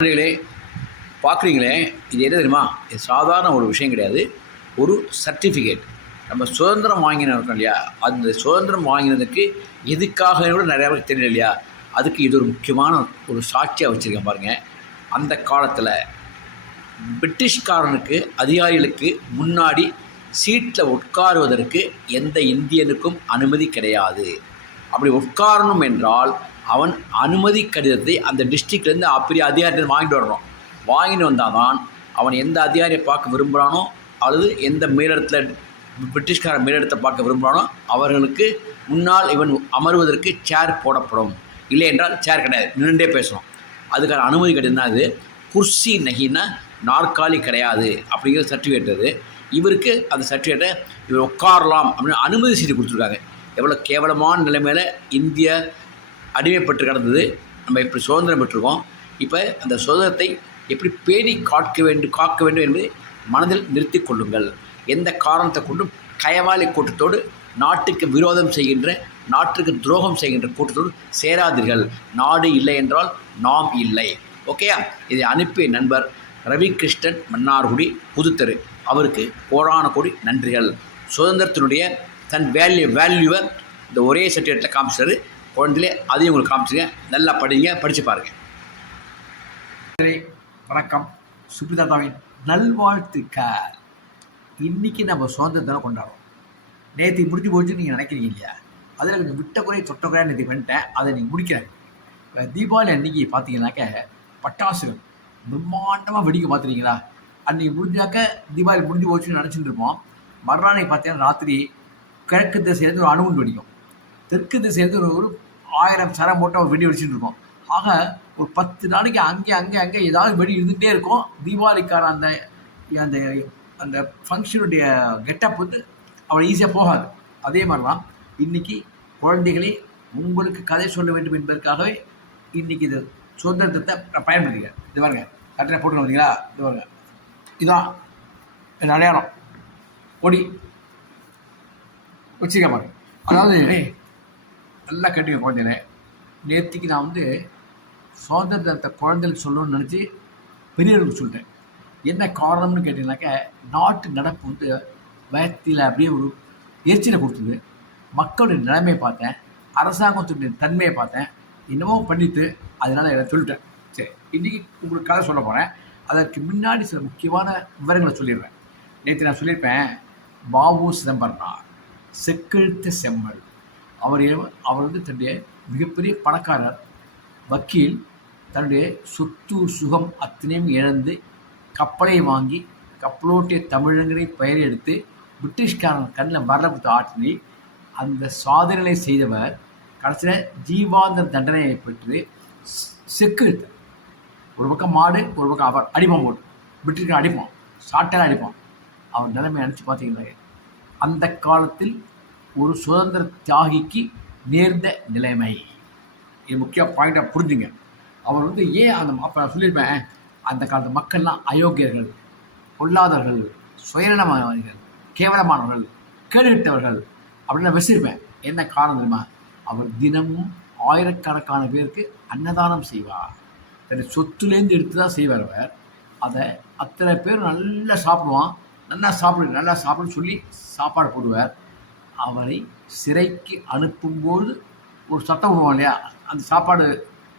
நண்பர்களே, பார்க்குறீங்களே, இது என்ன தெரியுமா? இது சாதாரண ஒரு விஷயம் கிடையாது. ஒரு சர்டிஃபிகேட். நம்ம சுதந்திரம் வாங்கினோம் இல்லையா, அந்த சுதந்திரம் வாங்கினதுக்கு எதுக்காக கூட நிறையா பேருக்கு தெரியல இல்லையா, அதுக்கு இது ஒரு முக்கியமான ஒரு சாட்சியாக வச்சுருக்கேன் பாருங்கள். அந்த காலத்தில் பிரிட்டிஷ்காரனுக்கு அதிகாரிகளுக்கு முன்னாடி சீட்டில் உட்காருவதற்கு எந்த இந்தியனுக்கும் அனுமதி கிடையாது. அப்படி உட்காரணும் என்றால் அவன் அனுமதி கடிதத்தை அந்த டிஸ்ட்ரிக்ட்லேருந்து அப்படி அதிகாரிகள் வாங்கிட்டு வரணும். வாங்கிட்டு வந்தால் தான் அவன் எந்த அதிகாரியை பார்க்க விரும்புகிறானோ அல்லது எந்த மேலிடத்தில் பிரிட்டிஷ்கார மேலிடத்தை பார்க்க விரும்புகிறானோ அவர்களுக்கு முன்னால் இவன் அமர்வதற்கு சேர் போடப்படும். இல்லை என்றால் சேர் கிடையாது, நின்றுட்டே பேசணும். அதுக்கான அனுமதி கடிதம் தான் அது. குர்சி நகின்னா நாற்காலி கிடையாது அப்படிங்கிற சர்டிஃபிகேட் அது. இவருக்கு அந்த சர்டிஃபிகேட்டை இவர் உட்காரலாம் அப்படின்னு அனுமதி சீட்டு கொடுத்துருக்காங்க. எவ்வளோ கேவலமான நிலைமையில் இந்திய அடிமைப்பட்டு கிடந்தது. நம்ம இப்படி சுதந்திரம் பெற்றிருக்கோம். இப்போ அந்த சுதந்திரத்தை எப்படி பேணி காக்க வேண்டும் என்பதை மனதில் நிறுத்தி கொள்ளுங்கள். எந்த காரணத்தை கொண்டும் கயவாளி கூட்டத்தோடு, நாட்டுக்கு விரோதம் செய்கின்ற, நாட்டுக்கு துரோகம் செய்கின்ற கூட்டத்தோடு சேராதீர்கள். நாடு இல்லை என்றால் நாம் இல்லை. ஓகேயா? இதை அனுப்பிய நண்பர் ரவிகிருஷ்ணன், மன்னார்குடி, புதுத்தெரு. அவருக்கு கோடான கோடி நன்றிகள். சுதந்திரத்தினுடைய தன் வேல்யூவை இந்த ஒரே சர்டிஃபிகேட்டில் காமிச்சாரு. குழந்தையிலே அதையும் உங்களுக்கு காமிச்சுங்க. நல்லா படிங்க, படித்து பாருங்கள். வணக்கம். சுப்ரதாவின் நல்வாழ்த்துக்கள். இன்றைக்கி நம்ம சுதந்திரத்தை கொண்டாடுறோம். நேற்று முடிஞ்சு போச்சுன்னு நீங்கள் நினைக்கிறீங்க இல்லையா? அதில் கொஞ்சம் விட்ட குறை தொட்ட குறையாக நேற்று பண்ணிட்டேன். அதை நீங்கள் முடிக்கிறாங்க. இப்போ தீபாவளி அன்றைக்கி பார்த்தீங்கன்னாக்க பட்டாசுகள் பிரம்மாண்டமாக வெடிக்க பார்த்துருக்கீங்களா? அன்றைக்கி முடிஞ்சாக்க தீபாவளி முடிஞ்சு போச்சுன்னு நினச்சிட்டு இருப்போம். மறுநாளைக்கு பார்த்தீங்கன்னா ராத்திரி கிழக்கு திசையிலேருந்து ஒரு அணுகுண்டு வெடிக்கும், தெற்கு திசையிலேருந்து ஒரு 1000 சரம் போட்டு வெடி வெடிச்சுட்டு இருக்கோம். ஆக ஒரு 10 நாளைக்கு அங்கே ஏதாவது வெடி இருந்துகிட்டே இருக்கும். தீபாவளிக்கான அந்த அந்த அந்த ஃபங்க்ஷனுடைய கெட்டப் வந்து அவளை ஈஸியாக போகாது. அதே மாதிரி தான் இன்றைக்கி குழந்தைகளை உங்களுக்கு கதை சொல்ல வேண்டும் என்பதற்காகவே இன்றைக்கி இது சுதந்திரத்தை நான் பயன்படுத்திக்கிறேன். இது பாருங்க, கட்டணை போட்டு வந்தீங்களா? இது பாருங்க, இதுதான் என் அடையாளம். கொடி வச்சுக்க பாருங்க. அதாவது நல்லா கேட்டுக்க குழந்தைங்களே, நேற்றுக்கு நான் வந்து சுதந்திரத்தை குழந்தைகளுக்கு சொல்லணும்னு நினச்சி பெரியவர்களுக்கு சொல்லிட்டேன். என்ன காரணம்னு கேட்டிங்கனாக்கா, நாட்டு நடப்பு வந்து பயத்தில் அப்படியே ஒரு எரிச்சலை கொடுத்தது. மக்களுடைய நிலைமையை பார்த்தேன், அரசாங்கத்துடைய தன்மையை பார்த்தேன், என்னமோ பண்ணிட்டு அதனால் இதை சொல்லிட்டேன். சரி, இன்றைக்கி உங்களுக்கு கதை சொல்ல போகிறேன். அதற்கு முன்னாடி சில முக்கியமான விவரங்களை சொல்லிடுவேன். நேற்று நான் சொல்லியிருப்பேன், வ.உ. சிதம்பரனார் செக்கெழுத்த செம்மல். அவர் வந்து தன்னுடைய மிகப்பெரிய பணக்காரர், வக்கீல். தன்னுடைய சொத்து சுகம் அத்தனையும் இழந்து கப்பலை வாங்கி கப்பலோட்டிய தமிழர்களை பெயர் எடுத்து பிரிட்டிஷ்காரன் கண்ணில் வரப்பு ஆற்றினி அந்த சாதனைகளை செய்தவர் கடைசியில் ஜீவாந்தர தண்டனையை பெற்று செக்கெழுத்தார். ஒரு பக்கம் மாடு, ஒரு பக்கம் அவர் அடிப்போம், போட்டு பிரிட்டிஷ்காரன் அடிப்போம், சாட்டால் அடிப்போம். அவர் நிலைமை நினச்சி பார்த்தீங்கன்னா, அந்த காலத்தில் ஒரு சுதந்திர தியாகிக்கு நேர்ந்த நிலைமை. இது முக்கிய பாயிண்டாக புரிஞ்சுங்க. அவர் வந்து ஏன் அந்த அப்போ நான் சொல்லியிருப்பேன், அந்த காலத்து மக்கள்லாம் அயோக்கியர்கள், பொல்லாதவர்கள், சுயநலமானவர்கள், கேவலமானவர்கள், கேடுவிட்டவர்கள் அப்படின்னு நான் வச்சிருப்பேன். என்ன காரணம் தெரியுமா? அவர் தினமும் ஆயிரக்கணக்கான பேருக்கு அன்னதானம் செய்வார். தன்னுடைய சொத்துலேருந்து எடுத்து தான் செய்வார் அவர். அதை அத்தனை பேர் நல்லா சாப்பிடுவான். நல்லா சாப்பிடுன்னு சொல்லி சாப்பாடு போடுவார். அவரை சிறைக்கு அனுப்பும்போது ஒரு சத்தம் விடுவோம் இல்லையா, அந்த சாப்பாடு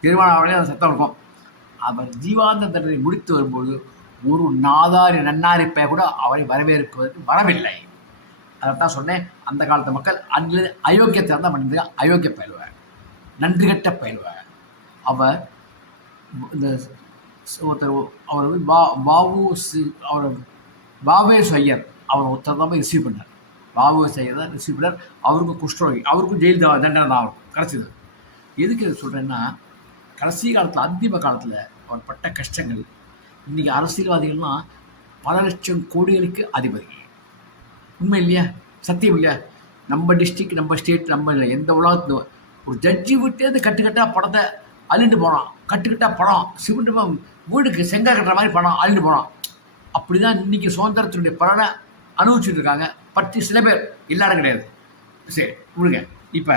தீர்மானம் ஆகலையே அந்த சத்தம் இருக்கும். அவர் ஜீவாந்த தண்டனை முடித்து வரும்போது ஒரு நன்னாரி பெயர் கூட அவரை வரவேற்பதற்கு வரவில்லை. அதைத்தான் சொன்னேன். அந்த காலத்து மக்கள் அன்று அயோக்கியத்தை தான் பண்ணியிருந்தாங்க. அயோக்கிய பயிலுவார், நன்றி கட்ட பயிலுவார். அவர் இந்த ஒருத்தர் அவர் வந்து அவர் வ.வே. ஐயர் அவர் ஒருத்தர் தான் போய் ரிசீவ் பண்ணார். வ.வே. ஐயர் தான் ரிசீவ் பண்ணார். அவருக்கும் குஷ்டரோகி, அவருக்கும் ஜெயில் தண்டனை தான் அவருக்கு கிடச்சிது. எதுக்கு இதை சொல்கிறேன்னா, கடைசி காலத்தில் அந்திம காலத்தில் அவர் பட்ட கஷ்டங்கள். இன்றைக்கி அரசியல்வாதிகள்லாம் பல லட்சம் கோடிகளுக்கு அதிபதி. உண்மை இல்லையா? சத்தியம் இல்லையா? நம்ம டிஸ்ட்ரிக்ட், நம்ம ஸ்டேட், நம்ம இல்லை, எந்த உலகத்தில் ஒரு ஜட்ஜி விட்டேருந்து கட்டுக்கட்டாக படத்தை அள்ளிட்டு போகிறான். கட்டுக்கட்டாக படம் சிமெண்ட் வீடுக்கு செங்கல் கட்டுற மாதிரி படம் அள்ளிட்டு போகிறான். அப்படி தான் இன்றைக்கி சுதந்திரத்தினுடைய பலனை அனுபவிச்சுட்டு இருக்காங்க. பற்றி சில பேர், எல்லாரும் கிடையாது. சரி விடுங்க. இப்போ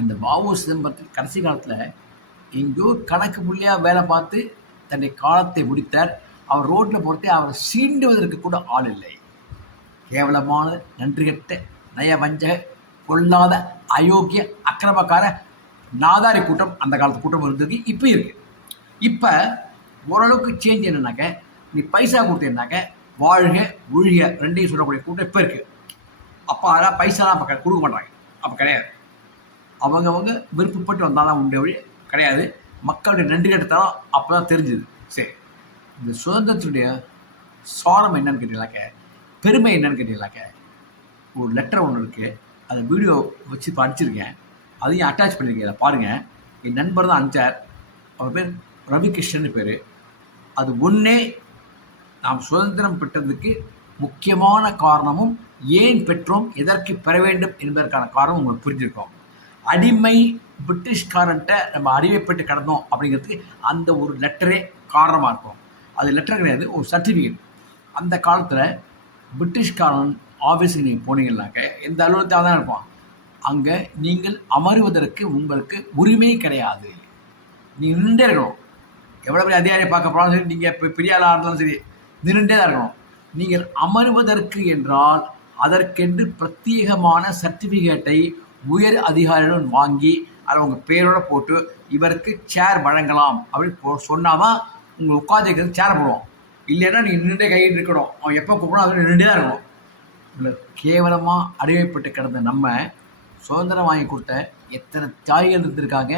அந்த வ.உ. சிதம்பரத்துக்கு கடைசி காலத்தில் எங்கேயோ கணக்கு புள்ளியாக வேலை பார்த்து தன்னை காலத்தை முடித்தார். அவர் ரோட்டில் போகிறதே அவரை சீண்டுவதற்கு கூட ஆள் இல்லை. கேவலமான நன்றிகட்ட நயவஞ்சக பொல்லாத அயோக்கிய அக்கிரமக்கார நாதாரி கூட்டம் அந்த காலத்து கூட்டம் இருந்ததுக்கு இப்போ இருக்குது. இப்போ ஓரளவுக்கு சேஞ்ச் என்னன்னாக்க, நீ பைசா கொடுத்தேன்னாக்க வாழ்க ஒழிக ரெண்டையும் சொல்லக்கூடிய கூட்டம் இப்போ இருக்குது. அப்போ அதெல்லாம் பைசாலாம் அப்போ கொடுக்க மாட்டாங்க. அப்போ கிடையாது. அவங்கவுங்க விருப்பப்பட்டு வந்தாலும் உண்டு வழி கிடையாது. மக்களுடைய நன்றி கட்டத்தாலும் அப்போ தான் தெரிஞ்சுது. சரி, இந்த சுதந்திரத்துடைய சாரம் என்னன்னு கேட்டீங்களாக்க, பெருமை என்னன்னு கேட்டீங்களாக்க, ஒரு லெட்டர் ஒன்று இருக்குது. அதை வீடியோ வச்சு படிச்சிருக்கேன். அதையும் அட்டாச் பண்ணியிருக்கேன். அதை பாருங்கள். என் நண்பர் தான் அனுப்பிச்சார். அவர் பேர் ரவிகிருஷ்ணன் பேர். அது ஒன்றே நாம் சுதந்திரம் பெற்றதுக்கு முக்கியமான காரணமும் ஏன் பெற்றோம், எதற்கு பெற வேண்டும் என்பதற்கான காரணம் உங்களுக்கு புரிஞ்சிருக்கோம். அடிமை பிரிட்டிஷ்காரன்ட்ட நம்ம அடிமைப்பட்டு கிடந்தோம் அப்படிங்கிறதுக்கு அந்த ஒரு லெட்டரே காரணமாக இருக்கும். அது லெட்டர் கிடையாது, ஒரு சர்டிஃபிகேட். அந்த காலத்தில் பிரிட்டிஷ்காரன் ஆஃபீஸுக்கு நீங்கள் போனீங்கன்னாக்க எந்த அலுவலகத்தாக தான் இருப்பான். அங்கே நீங்கள் அமருவதற்கு உங்களுக்கு உரிமை கிடையாது. நீங்கள் நின்றே இருக்கணும். எவ்வளோ பெரிய அதிகாரியை பார்க்க போனாலும் சரி, நீங்கள் இப்போ பெரிய ஆளாக இருந்தாலும் சரி, நின்றுட்டே தான் இருக்கணும். நீங்கள் அமருவதற்கு என்றால் அதற்கென்று பிரத்யேகமான சர்டிஃபிகேட்டை உயர் அதிகாரிகளும் வாங்கி அதை உங்கள் பேரோட போட்டு இவருக்கு சேர் வழங்கலாம் அப்படின்னு சொன்னால் தான் உங்களை உட்காந்துக்கிறது சேர் போடுவோம். இல்லைன்னா நீங்கள் நின்றுட்டே கையில் இருக்கணும். அவன் எப்போ கூப்பிடணும் அது நின்றுட்டே தான் இருக்கணும். இதில் கேவலமாக அடிமைப்பட்டு கிடந்த நம்ம சுதந்திரம் வாங்கி கொடுத்த எத்தனை தியாகிகள் இருந்திருக்காங்க,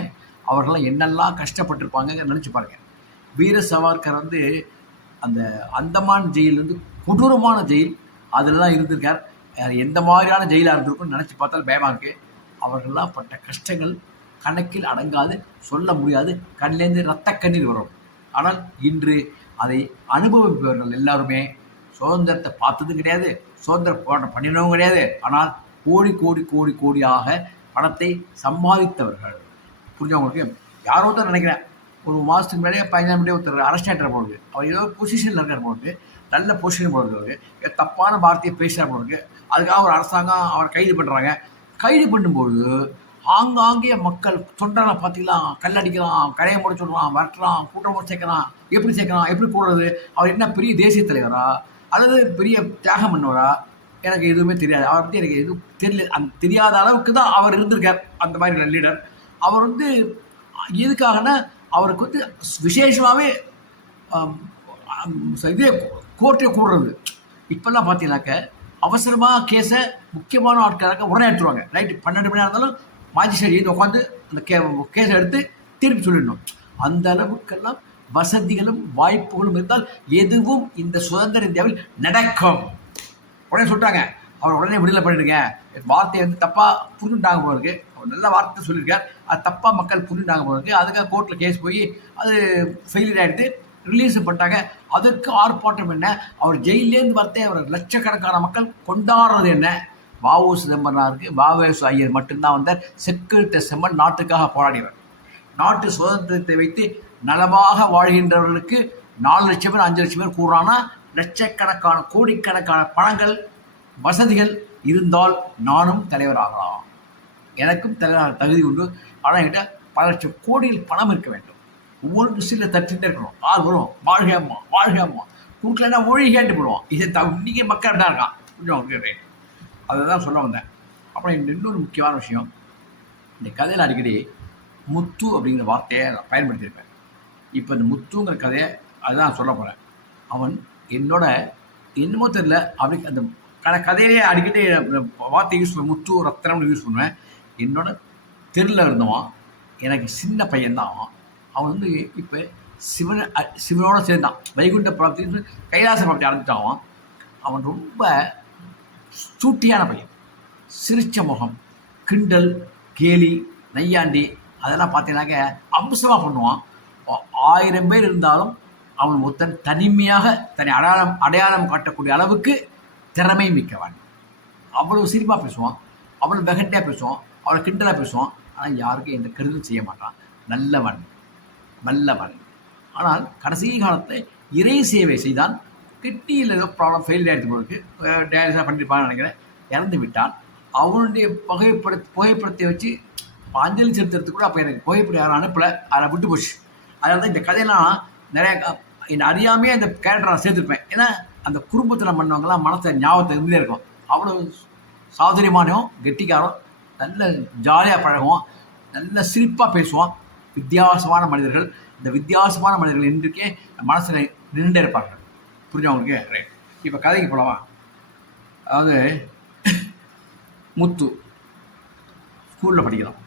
அவர்களெலாம் என்னெல்லாம் கஷ்டப்பட்டுருப்பாங்க நினச்சி பாருங்கள். வீர சவார்கர் அந்த அந்தமான் ஜெயிலேருந்து கொடூரமான ஜெயில் அதில் தான் இருந்திருக்கார். எந்த மாதிரியான ஜெயிலாக இருந்திருக்குன்னு நினச்சி பார்த்தாலும் பயமாக இருக்குது. அவர்களெலாம் பட்ட கஷ்டங்கள் கணக்கில் அடங்காது, சொல்ல முடியாது. கண்ணிலேருந்து ரத்த கண்ணீர் வரும். ஆனால் இன்று அதை அனுபவிப்பவர்கள் எல்லாருமே சுதந்திரத்தை பார்த்ததும் கிடையாது, சுதந்திர போராட்டம் பண்ணினவும் கிடையாது. ஆனால் கோடி கோடி கோடி கோடியாக பணத்தை சம்பாதித்தவர்கள். புரிஞ்சவங்களுக்கு யாரோ தான் நினைக்கிறேன். ஒரு மாதத்துக்கு முன்னாடியே 15 மினிட் ஒருத்தர் அரெஸ்ட் ஆகிட்டார் போடுது. அவர் ஏதோ பொசிஷனில் இருக்கார் போடுது, நல்ல பொசிஷன் போடுறது, தப்பான வார்த்தையை பேசுகிற போடுது. அதுக்காக ஒரு அரசாங்கம் அவரை கைது பண்ணுறாங்க. கைது பண்ணும்போது ஆங்காங்கே மக்கள் தொண்டனை பார்த்திக்கலாம், கல்லடிக்கலாம், கரையை முடிச்சு விடலாம், வரட்டலாம், கூட்டம் சேர்க்கலாம். எப்படி சேர்க்கலாம், எப்படி போடுறது, அவர் என்ன பெரிய தேசிய தலைவரா அல்லது பெரிய தியாகம் பண்ணவரா, எனக்கு எதுவுமே தெரியாது. அவர் எனக்கு எதுவும் தெரியல. அந்த தெரியாத அளவுக்கு தான் அவர் இருந்திருக்கார். அந்த மாதிரி லீடர் அவர் எதுக்காகனா அவருக்கு விசேஷமாகவே இதே கோர்ட்டை கூடுறது. இப்போல்லாம் பார்த்தீங்கன்னாக்க அவசரமாக கேஸை முக்கியமான ஆட்களாக உடனே எடுத்துருவாங்க. நைட்டு 12 மணி இருந்தாலும் மாஜிஸ்ட்ரேட் எழுதி உட்காந்து அந்த கேஸை எடுத்து திருப்பி சொல்லிடணும். அந்த அளவுக்கெல்லாம் வசதிகளும் வாய்ப்புகளும் இருந்தால் எதுவும் இந்த சுதந்திர இந்தியாவில் நடக்கும். உடனே சொல்லிட்டாங்க, அவர் உடனே விடுதலை பண்ணிடுங்க. வார்த்தையை தப்பாக புரிஞ்சுட்டாங்க போகிறதுக்கு. அவர் நல்ல வார்த்தை சொல்லியிருக்கார், அது தப்பாக மக்கள் புரிஞ்சுட்டாங்க போகிறதுக்கு. அதுக்காக கோர்ட்டில் கேஸ் போய் அது ஃபெயிலியர் ஆகிடுது, ரிலீஸ் பண்ணிட்டாங்க. அதற்கு ஆர்ப்பாட்டம் என்ன, அவர் ஜெயிலேருந்து வரத்தே அவர் லட்சக்கணக்கான மக்கள் கொண்டாடுறது என்ன. வ.உ. சிதம்பரனாருக்கு வ.வே.சு. ஐயர் மட்டும்தான் வந்தார். செக்கிழுத்த செம்மன் நாட்டுக்காக போராடியவர். நாட்டு சுதந்திரத்தை வைத்து நலமாக வாழ்கின்றவர்களுக்கு 4 லட்சம் பேர் 5 லட்சம் பேர் கூடுறான்னா லட்சக்கணக்கான கோடிக்கணக்கான பணங்கள் வசதிகள் இருந்தால் நானும் தலைவராகலாம், எனக்கும் தலைவராக தகுதி உண்டு. ஆனால் என்கிட்ட பல லட்சம் கோடியில் பணம் இருக்க வேண்டும். ஒவ்வொரு டிஸ்ட்ரிக்டில் தட்டிகிட்டே இருக்கணும். ஆள் வரும், வாழ்கம்மா வாழ்கம்மா, கூட்டலைன்னா ஒழிகேண்டு போடுவோம். இதை இன்றைக்கி மக்கள் தான் இருக்கான். கொஞ்சம் அதை தான் சொல்ல வந்தேன். அப்புறம் இன்னொரு முக்கியமான விஷயம், இந்த கதையில் அடிக்கடி முத்து அப்படிங்கிற வார்த்தையை நான் பயன்படுத்தியிருப்பேன். இப்போ இந்த முத்துங்கிற கதையை அதுதான் சொல்ல போகிறேன். அவன் என்னோட என்னமோ தெரியல, அப்படி அந்த கதையிலே அடிக்கடி வார்த்தை யூஸ் பண்ண முத்து ரத்தனம்னு யூஸ் பண்ணுவேன். என்னோட தெருவில் இருந்தவன், எனக்கு சின்ன பையன்தான் அவன். அவன் இப்போ சிவனோட சேர்ந்தான். வைகுண்ட பிராப்தி கைலாச பிராப்தி அடைஞ்சிட்டான். அவன் ரொம்ப சூட்டியான பையன், சிரிச்ச முகம், கிண்டல் கேலி நையாண்டி அதெல்லாம் பார்த்தீங்கன்னாக்க அம்சமாக பண்ணுவான். 1000 பேர் இருந்தாலும் அவன் ஒருத்தன் தனிமையாக தன்னை அடையாளம் காட்டக்கூடிய அளவுக்கு திறமை மிக்கவன். அவ்வளவு சிரிப்பாக பேசுவான், அவ்வளோ வெகட்டையாக பேசுவான், அவ்வளோ கிண்டலாக பேசுவான். ஆனால் யாருக்கும் எந்த கருதும் செய்ய மாட்டான். நல்லவன். ஆனால் கடைசி காலத்தில் இறை சேவை செய்தான். கிட்னியில் ஏதோ ப்ராப்ளம் ஃபெயில் ஆகிடுது போருக்கு, டயாலிசிஸாக பண்ணியிருப்பான்னு நினைக்கிறேன். இறந்து விட்டான். அவனுடைய புகைப்படத்தை வச்சு அஞ்சலி செலுத்துறதுக்கு கூட அப்போ எனக்கு புகைப்படம் யாரும் அனுப்பலை, அதை விட்டு போச்சு. அதனால தான் இந்த கதையெல்லாம் நிறைய என்னை அறியாமையே அந்த கேரக்டரை நான் சேர்த்துருப்பேன். ஏன்னா அந்த குடும்பத்தில் பண்ணவங்கலாம் மனசை ஞாபகத்தை இருந்தே இருக்கும். அவ்வளோ சாதுரியமானோம், கெட்டிக்காரம், நல்ல ஜாலியாக பழகுவோம், நல்ல சிரிப்பாக பேசுவோம். வித்தியாசமான மனிதர்கள். இந்த வித்தியாசமான மனிதர்கள் இன்றைக்கே மனசில் நின்றுட்டே இருப்பார்கள். புரிஞ்சா உங்களுக்கு? ரைட். இப்போ கதைக்கு போகலாமா? அதாவது முத்து ஸ்கூலில் படிக்கலாம்.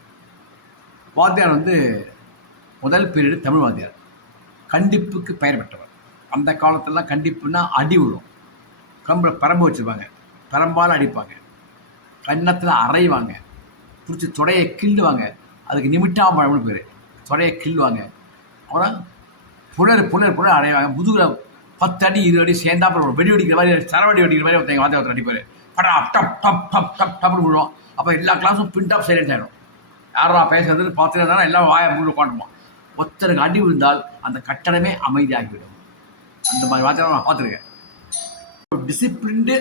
வாத்தியார் வந்து முதல் பீரியடு தமிழ் வாத்தியார். கண்டிப்புக்கு பெயர் பெற்றவர். அந்த காலத்திலலாம் கண்டிப்புன்னா அடி விழும். பரம்பு வச்சுருப்பாங்க, பரம்பால் அடிப்பாங்க, கன்னத்தில் அரைவாங்க, பிடிச்சி தொடையை கிள்ளுவாங்க. அதுக்கு நிமிட்டாமழம்னு பேர். தொடையை கிள்ளுவாங்க. அப்புறம் புலர் அடைவாங்க. முதுகில் 10 அடி 20 அடி சேர்ந்தாப்புல ஒரு வெடி வெடிக்கிற மாதிரி, சரவடி வெடிக்கிற மாதிரி ஒருத்தங்க வாத்தியார் அடிப்பார். படா டப் டப் டப் டப் டப்னு விழுவோம். அப்போ எல்லா கிளாஸும் பின் டாப் சைலண்ட் ஆகிடும். யாரா பேசுறதுன்னு பார்த்துட்டு இருந்தாலும் எல்லாம் வாயை மூணு உட்காந்துப்போம். ஒருத்தருக்கு அடி விழுந்தால் அந்த கட்டடமே அமைதியாகிவிடும். அந்த மாதிரி வாத்தியார் நான் பார்த்துருக்கேன். டிசிப்ளின்டு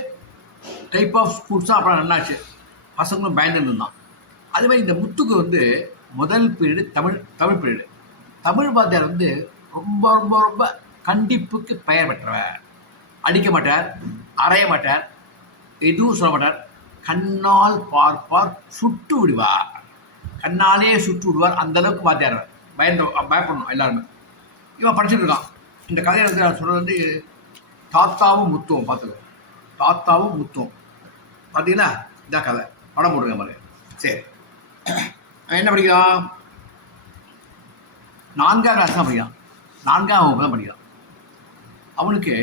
டைப் ஆஃப் ஸ்கூல்ஸ் தான் அப்புறம் நல்லாச்சு. பசங்களும் பயந்துட்டு இருந்தான். அதுமாதிரி இந்த முத்துக்கு வந்து முதல் பீரியடு தமிழ் பீரியடு. தமிழ் வாத்தியார் வந்து ரொம்ப ரொம்ப ரொம்ப கண்டிப்புக்கு பெயர் பெற்றவர். அடிக்க மாட்டார், அறைய மாட்டார், எதுவும் சொல்ல மாட்டார். கண்ணால் பார்ப்பார், சுட்டு விடுவார். கண்ணாலே சுட்டு விடுவார். அந்த அளவுக்கு வாத்தியார். பயப்படணும் எல்லாருமே. இவன் படிச்சுட்டு இருக்கான். இந்த கதையை வந்து நான் சொல்கிறது வந்து தாத்தாவும் முத்துவும். பார்த்துக்கோ, தாத்தாவும் முத்துவும். பார்த்தீங்கன்னா இதான் கதை. படம் போடுங்க மாதிரி. சரி, என்ன படிக்கிறான்? 4ஆம் கிளாஸ் தான் படிக்கிறான். 4ஆம் வகுப்பு தான் படிக்கிறான். அவனுக்கு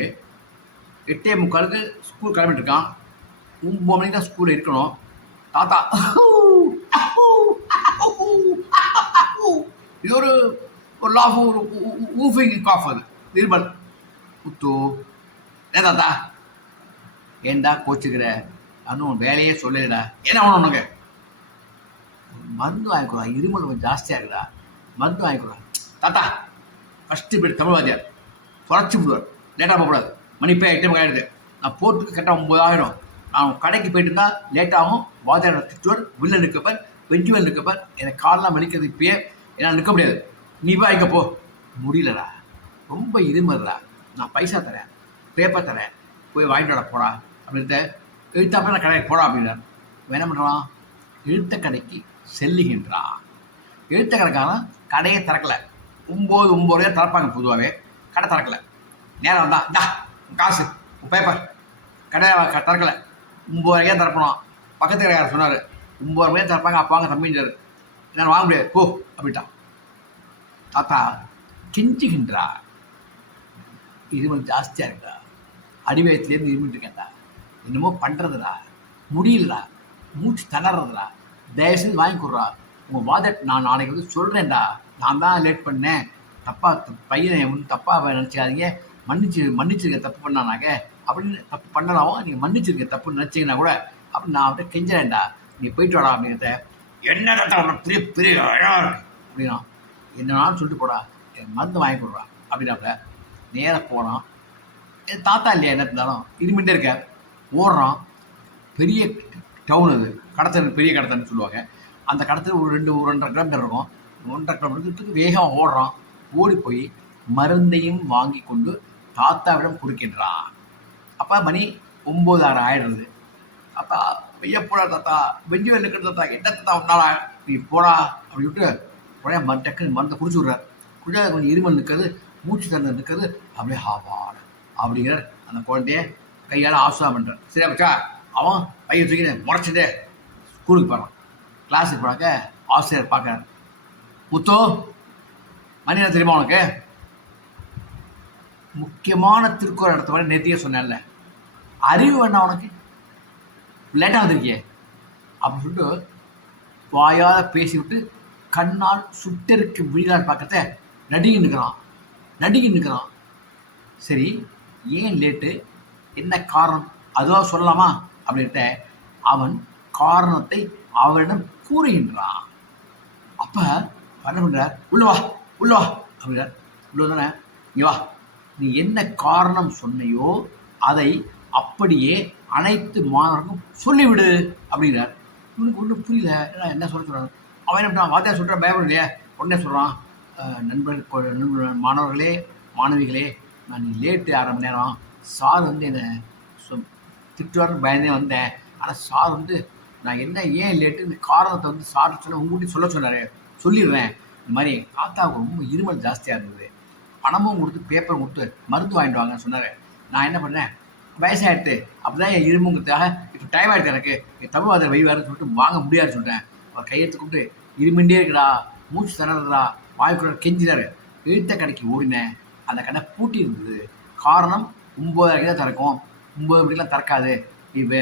8:45 ஸ்கூல் கிளம்பிட்டு இருக்கான். 9 மணிக்கு தான் ஸ்கூலில் இருக்கணும். தாத்தா இது ஒரு லாஃப், ஒரு ஊஃபிங் காஃப். அது நிர்மல். முத்து, ஏன் தாத்தா ஏண்டா கோச்சுக்கிற? அதுவும் வேலையே சொல்லலடா. என்ன வேணும் உனக்கு? மருந்து வாங்கிக்கூடா, இருமல் கொஞ்சம் ஜாஸ்தியாக இருக்குடா, மருந்து வாங்கிக்கூடா. தாத்தா ஃபஸ்ட்டு பீரியட் தமிழ் வாத்தியார் குறைச்சி விடுவார். லேட்டாக போகக்கூடாது. மணி இப்போ 8 ஆகிடுது. நான் போட்டுக்கு கரெக்டாக 9 ஆகிடும். நான் கடைக்கு போயிட்டு இருந்தால் லேட்டாகும். வாத்தியார் திட்டுவார். வில்லன் இருக்கப்பர், வெஞ்சுவல் இருக்கப்பர். எனக்கு காலெலாம் வலிக்கிறது. இப்பயே என்னால் நிற்க முடியாது. நீ வாங்கிக்க போ. முடியலடா, ரொம்ப இருமல்டா. நான் பைசா தரேன், பேப்பர் தரேன், போய் வாங்கிட்டு வர போடா அப்படின்ட்டு எழுத்தாப்ப நான் கடைக்கு போடா அப்படின்னார். என்ன பண்ணுறான்? எழுத்த கடைக்கு செல்லுகின்றான். எழுத்த கடைக்காரன் கடையை திறக்கலை. 9 திறப்பாங்க பொதுவாகவே. கடை திறக்கலை. நேரம் வந்தா இந்தா காசு, பேப்பர். கடை திறக்கலை. 9 திறப்பணும். பக்கத்து கடைக்காரர் சொன்னார் 9 திறப்பாங்க. அப்போ வாங்க தம்பிஞ்சார். என்னால் வாங்க முடியாது, போ அப்படின்ட்டான். தாத்தா கெஞ்சுகின்றா. இருமல் ஜாஸ்தியாக இருக்கா, அடிவயத்துலேருந்து இருமிட்டு இருக்கேன்டா, என்னமோ பண்ணுறதுடா, முடியலடா, மூச்சு திணறதுடா, தயவுசெய்து வாங்கி கொடுறா. உங்கள் வாதட் நான் நாளைக்கு வந்து சொல்கிறேன்டா. நான் தான் லேட் பண்ணேன், தப்பாக பையனை வந்து தப்பாக நினச்சிக்காதீங்க, மன்னிச்சிருக்க தப்பு பண்ணானாங்க அப்படின்னு. தப்பு பண்ணலாவும் நீங்கள் மன்னிச்சிருக்க தப்புன்னு நினச்சிங்கன்னா கூட அப்படின்னு நான் அவர்கிட்ட கெஞ்சுறேன்டா, நீ போயிட்டு வாடா அப்படிங்கிறத. என்ன தாத்தா பெரிய பெரிய அழகாக இருக்கு அப்படின்னா, என்னன்னாலும் சொல்லிட்டு போடா, என் மருந்து வாங்கி கொடுறா அப்படின்னாப்புல. நேராக போகிறான். என் தாத்தா இல்லையா என்ன இருந்தாலும் இருமிட்டே இருக்க. ஓடுறான். பெரிய டவுன் அது, கடத்தல், பெரிய கடத்தல்னு சொல்லுவாங்க. அந்த கடத்தல் ஒரு 2-1.5 கிலோமீட்டர் இருக்கும். 1.5 கிலோமீட்டருக்கு வேகமாக ஓடுறான். ஓடி போய் மருந்தையும் வாங்கி கொண்டு தாத்தாவிடம் கொடுக்கின்றான். அப்போ மணி 9:06 ஆயிடுறது. அப்போ ஐயா போடா தாத்தா, வெஞ்சி வெள்ளிக்கிற தாத்தா, என்ன தாத்தா ஒன்றாளா, நீ போடா அப்படி விட்டு உடனே டக்குன்னு மருந்தை குடிச்சு விட்றார். குடிச்சா கொஞ்சம் இருமல் நிற்கிறது, மூச்சு திறந்து நிற்கிறது. அப்படியே ஹாபாட அப்படிங்கிற அந்த குழந்தைய கையால் ஆசுவாகம் பண்ணுறார். சரியா பச்சா? அவன் பையன் தூக்கி முறைச்சிட்டு ஸ்கூலுக்கு போகிறான். கிளாஸுக்கு போனாக்க ஆசிரியர் பார்க்குறாரு. முத்து, மணி என்ன தெரியுமா உனக்கு? முக்கியமான திருக்குறள் இடத்த மாதிரி நேத்தியே சொன்னேன்ல, அறிவு வேணா உனக்கு? லேட்டாக வந்திருக்கியே அப்படின்னு சொல்லிட்டு வாயால் பேசிவிட்டு கண்ணால் சுட்டருக்கு விழிகால் பார்க்கறத நடுங்கி நிற்கிறான். சரி, ஏன் லேட்டு, என்ன காரணம், அதுவாக சொல்லலாமா அப்படின்ட்டு அவன் காரணத்தை அவரிடம் கூறுகின்றான். அப்போ என்ன பண்ணுறார்? உள்ளவா அப்படின்றார். உள்ள தானே, இங்கே வா, நீ என்ன காரணம் சொன்னையோ அதை அப்படியே அனைத்து மாணவர்களுக்கும் சொல்லிவிடு அப்படிங்கிறார். இவனுக்கு ஒன்றும் புரியல. என்ன சொல்கிறான்? அவன் என்ன பண்ணான்? வாத்தியார் சொல்கிறான், பயப்பட இல்லையா? உடனே சொல்கிறான், மாணவர்களே, மாணவிகளே, நான் லேட்டு 1/2 மணி நேரம், சார் வந்து என்னை திட்டுவார்னு பயந்தே வந்தேன். ஆனால் சார் வந்து நான் என்ன ஏன் லேட்டு இந்த காரணத்தை வந்து சார் சொன்ன உங்கள்கிட்ட சொன்னார், சொல்லிடுறேன். இந்த மாதிரி தாத்தாவுக்கு ரொம்ப இருமல் ஜாஸ்தியாக இருந்தது, பணமும் கொடுத்து பேப்பர் கொடுத்து மருந்து வாங்கிட்டு வாங்கன்னு சொன்னார். நான் என்ன பண்ணேன், வயசாகிடுது அப்போ தான் என் இருமுங்கிறதுக்காக இப்போ டைம் ஆகிடுது எனக்கு தமிழ்வாதர் வைவாருன்னு சொல்லிட்டு வாங்க முடியாதுன்னு சொல்லிட்டேன். அவர் கையெழுத்து கூப்பிட்டு இருமிண்டே இருக்குடா, மூச்சு தரதுடா, வாய்க்குள்ள கெஞ்சினார். எழுத்த கடைக்கு ஓடினேன். அந்த கடை பூட்டி இருந்தது. காரணம் 9:30 தான் திறக்கும், 9 மணிக்கெலாம் திறக்காது, இப்போ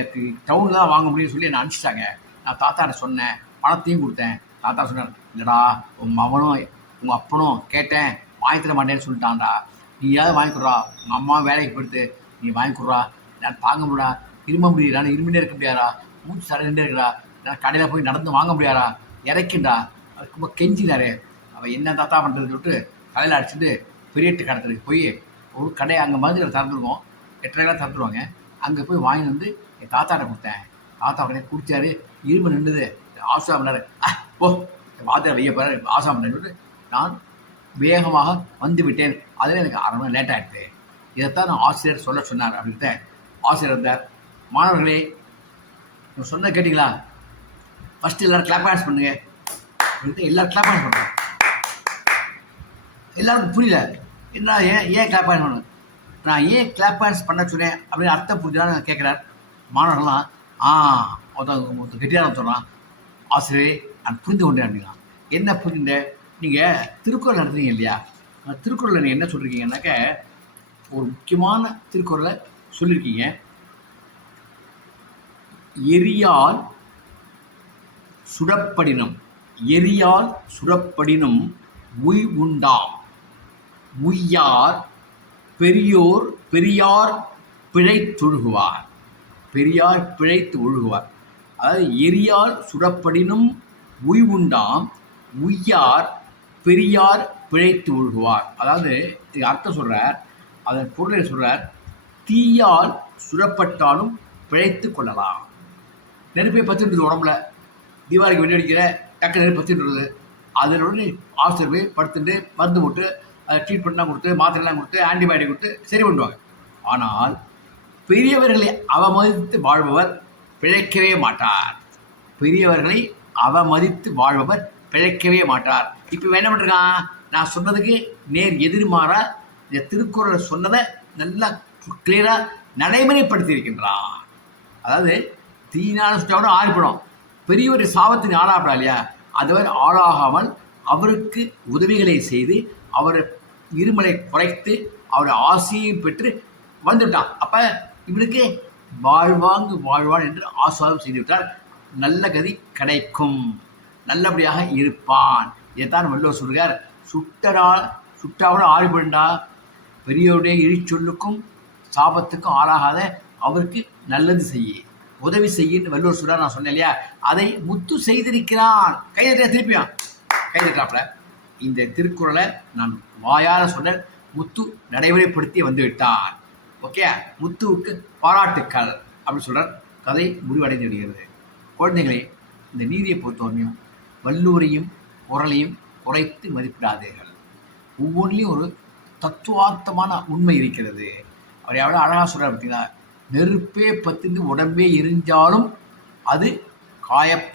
டவுனில் தான் வாங்க முடியும்னு சொல்லி என்னை அனுப்பிச்சிட்டாங்க. நான் தாத்தாட்ட சொன்னேன், பணத்தையும் கொடுத்தேன். தாத்தா சொன்னார், இல்லைடா உன் மகனும் உங்கள் அப்பனும் கேட்டேன் வாங்கி தர மாட்டேன்னு சொல்லிட்டான்டா, நீயாவது வாங்கி கொடுறா, உங்கள் அம்மா வேலைக்கு போயிடுத்து நீ வாங்கி கொடுறா, நான் தாங்க முடியா, இரும முடியுதா, நான் இருமிண்டே இருக்க முடியாதா, மூச்சு தரண்டே இருக்கிறா, நான் கடையில் போய் நடந்து வாங்க முடியாதா, இறக்கிண்டா. அது ரொம்ப கெஞ்சினாரு. அவள் என்ன தாத்தா பண்ணுறதுன்னு சொல்லிட்டு கடையில் அடிச்சுட்டு பெரியட்டு கடத்துறதுக்கு போய் ஒரு கடை அங்கே மருந்து திறந்துருக்கோம், 8:30 திறந்துருவாங்க. அங்கே போய் வாங்கி வந்து என் தாத்தாட்ட கொடுத்தேன். தாத்தா உடனே குடித்தாரு, இரும்பு நின்றுது, ஆசா பண்ணார். ஓ வாத்தியார் வைய பாரு ஆசா பண்ணு. நான் வேகமாக வந்து விட்டேன். அதில் எனக்கு 1/2 மணி நேரம் லேட் ஆகிடுது. இதைத்தான் நான் ஆசிரியர் சொல்ல சொன்னார் அப்படின்ட்டு ஆசிரியர் இருந்தார். மாணவர்களே, நீங்கள் சொன்ன கேட்டிங்களா? ஃபஸ்ட்டு எல்லோரும் கிளாப் ஹேண்ட்ஸ் பண்ணுங்க அப்படின்ட்டு எல்லோரும் கிளாப் ஹேண்ட்ஸ் பண்ணுறோம். எல்லாருக்கும் புரியல, என்ன ஏன் கிளாப் ஹேண்ட்ஸ் பண்ணணும், நான் ஏன் கிளாப் ஹேண்ட்ஸ் பண்ண சொன்னேன் அப்படின்னு அர்த்தம் புரிஞ்சுதான்னு கேட்குறார். மாணவர்கள்லாம் ஒருத்தர் கெட்டியாரம் சொல்கிறான், ஆசிரியரே நான் புரிந்து கொண்டேன் அப்படின்னா. என்ன புரிந்த, நீங்கள் திருக்குறள் நடத்துறீங்க இல்லையா, திருக்குறளில் நீங்கள் என்ன சொல்லியிருக்கீங்கன்னாக்க ஒரு முக்கியமான திருக்குறளை சொல்லியிருக்கீங்க. எரியால் சுடப்படினும், எரியால் சுடப்படினும் உய் உண்டாம், உய்யார் பெரியார் பிழைத்தொழுகுவார், பெரியார் பிழைத்து ஒழுகுவார். அதாவது எரியால் சுடப்படினும் உய் உண்டாம், உய்யார் பெரியார் பிழைத்து ஒழுகுவார். அதாவது இது அர்த்தம் சொல்கிறார், அதன் பொருளை சொல்கிறார். தீயால் சுடப்பட்டாலும் பிழைத்து கொள்ளலாம். நெருப்பை பற்றிட்டு உடம்புல தீபாவளிக்கு வெள்ளடிக்கிற டக்கு நெருப்பு பற்றிட்டுருது, அதனுடைய ஆசிரியர் போய் படுத்துட்டு மருந்து போட்டு ட்ரீட்மெண்ட்லாம் கொடுத்து மாத்திரைலாம் கொடுத்து ஆன்டிபயோட்டிக் கொடுத்து சரி பண்ணுவாங்க. ஆனால் பெரியவர்களை அவமதித்து வாழ்பவர் பிழைக்கவே மாட்டார். பெரியவர்களை அவமதித்து வாழ்பவர் பிழைக்கவே மாட்டார். இப்போ என்ன பண்ணுறான், நான் சொன்னதுக்கு நேர் எதிர்மாறா இந்த திருக்குறளை சொன்னதை நல்லா கிளியராக நடைமுறைப்படுத்தி இருக்கின்றான். அதாவது தீனான சுட்டாவோட ஆறிப்படும், பெரியவர் சாபத்தின் ஆளாகப்படா இல்லையா, அதுவரை ஆளாகாமல் அவருக்கு உதவிகளை செய்து அவரை இருமலை குறைத்து அவரை ஆசையை பெற்று வந்துவிட்டான். அப்போ இவனுக்கு வாழ்வான் என்று ஆசுவாதம் செய்து விட்டால் நல்ல கதி கிடைக்கும், நல்லபடியாக இருப்பான். இதைத்தான் வள்ளுவர் சொல்கிறார், சுட்டாவோட ஆறிப்படா, பெரியோருடைய இழிச்சொல்லுக்கும் சாபத்துக்கும் ஆளாகாத அவருக்கு நல்லது செய்ய, உதவி செய்யின்னு வள்ளுவர் சொல்கிறார். நான் சொன்னேன் இல்லையா, அதை முத்து செய்திருக்கிறான். கைதட்டா திருப்பியான் கைதட்டாப்புல. இந்த திருக்குறளை நான் வாயால் சொன்ன, முத்து நடைமுறைப்படுத்தி வந்து விட்டான். ஓகே, முத்துவுக்கு பாராட்டுக்கள் அப்படின்னு சொல்கிறார். கதை முடிவடைந்து விடுகிறது. குழந்தைகளே, இந்த நீதியை பொறுத்தவரையும் வள்ளுவரையும் குறளையும் குறைத்து மதிப்பிடாதீர்கள். ஒவ்வொன்றிலையும் ஒரு தத்துவார்த்தமான உண்மை இருக்கிறது. அவர் எவ்வளோ அழகாக சொல்கிறார் பார்த்தீங்களா, நெருப்பே பத்திந்து உடம்பே எரிஞ்சாலும் அது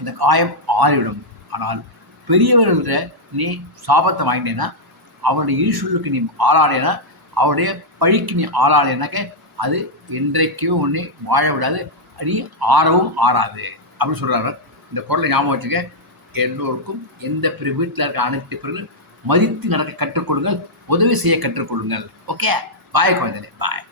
இந்த காயம் ஆறிவிடும். ஆனால் பெரியவர்கள நீ சாபத்தை வாங்கிட்டேன்னா, அவனுடைய ஈழ்சொல்லுக்கு நீ ஆளாடேனா, அவருடைய பழிக்கு நீ ஆளாடேனாக்க அது என்றைக்குமே ஒன்று வாழ விடாது, நீ ஆறவும் ஆறாது அப்படின்னு சொல்கிறார். இந்த குறளை ஞாபகம் வச்சுக்க. எல்லோருக்கும் எந்த வீட்டில் இருக்க அனைத்து பிறகு மதித்து நடக்க கற்றுக்கொள்ளுங்கள், உதவி செய்ய கற்றுக்கொள்ளுங்கள். ஓகே, பாய் குழந்தைகளே, பாய்.